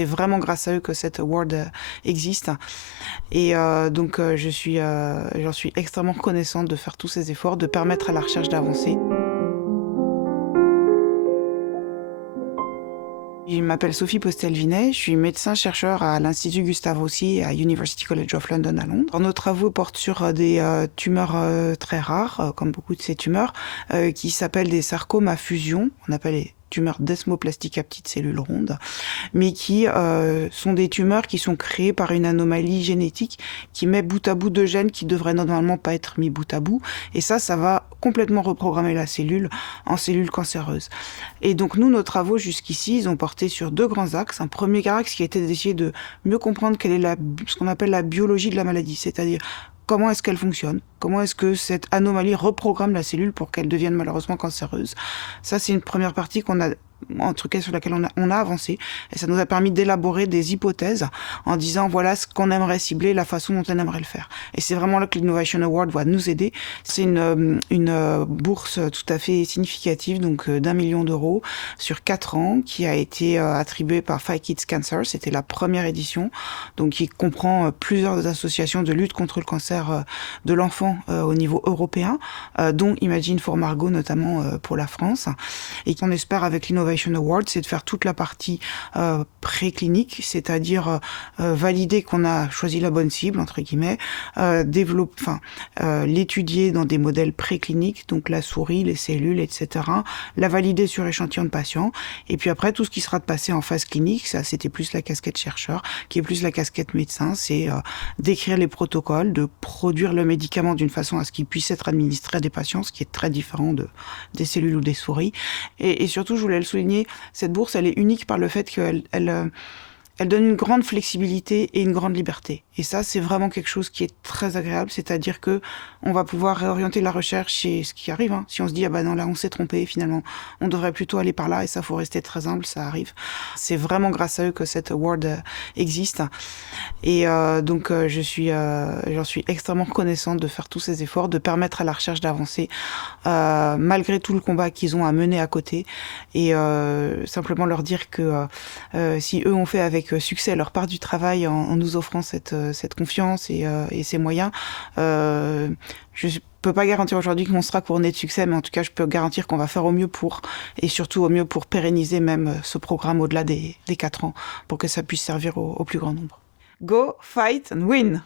C'est vraiment grâce à eux que cet award existe. Et donc j'en suis extrêmement reconnaissante de faire tous ces efforts, de permettre à la recherche d'avancer. Je m'appelle Sophie Postel-Vinet, je suis médecin-chercheur à l'Institut Gustave Roussy à University College of London à Londres. Alors, nos travaux portent sur des tumeurs très rares, comme beaucoup de ces tumeurs, qui s'appellent des sarcomes à fusion. On appelle les tumeurs desmoplastiques à petites cellules rondes, mais qui sont des tumeurs qui sont créées par une anomalie génétique qui met bout à bout deux gènes qui devraient normalement pas être mis bout à bout. Et ça va complètement reprogrammer la cellule en cellule cancéreuse. Et donc nous, nos travaux jusqu'ici, ils ont porté sur deux grands axes. Un premier axe qui a été d'essayer de mieux comprendre quelle est ce qu'on appelle la biologie de la maladie, c'est-à-dire comment est-ce qu'elle fonctionne, comment est-ce que cette anomalie reprogramme la cellule pour qu'elle devienne malheureusement cancéreuse. Ça, c'est une première partie en tout cas sur laquelle on a avancé, et ça nous a permis d'élaborer des hypothèses en disant voilà ce qu'on aimerait cibler, la façon dont on aimerait le faire. Et c'est vraiment là que l'Innovation Award va nous aider. C'est une bourse tout à fait significative, donc d'1 million d'euros sur 4 ans, qui a été attribuée par Fight Kids Cancer. C'était la première édition, donc qui comprend plusieurs associations de lutte contre le cancer de l'enfant au niveau européen, dont Imagine for Margot notamment pour la France. Et qu'on espère avec l'Innovation Award, c'est de faire toute la partie préclinique, c'est-à-dire valider qu'on a choisi la bonne cible, entre guillemets, l'étudier dans des modèles précliniques, donc la souris, les cellules, etc., la valider sur échantillon de patients, et puis après, tout ce qui sera de passer en phase clinique, ça c'était plus la casquette chercheur, qui est plus la casquette médecin, c'est d'écrire les protocoles, de produire le médicament d'une façon à ce qu'il puisse être administré à des patients, ce qui est très différent des cellules ou des souris. Et surtout, je voulais le souligner, cette bourse, elle est unique par le fait qu'elle donne une grande flexibilité et une grande liberté. Et ça, c'est vraiment quelque chose qui est très agréable, c'est-à-dire que on va pouvoir réorienter la recherche, et ce qui arrive, hein. Si on se dit, ah bah non, là, on s'est trompé, finalement, on devrait plutôt aller par là, et ça, faut rester très humble, ça arrive. C'est vraiment grâce à eux que cet award existe. Et donc, j'en suis extrêmement reconnaissante de faire tous ces efforts, de permettre à la recherche d'avancer, malgré tout le combat qu'ils ont à mener à côté, et simplement leur dire que si eux ont fait avec succès leur part du travail en nous offrant cette confiance et ces moyens, je peux pas garantir aujourd'hui qu'on sera couronné de succès, mais en tout cas, je peux garantir qu'on va faire au mieux et surtout au mieux pour pérenniser même ce programme au-delà des 4 ans, pour que ça puisse servir au plus grand nombre. Go, fight and win!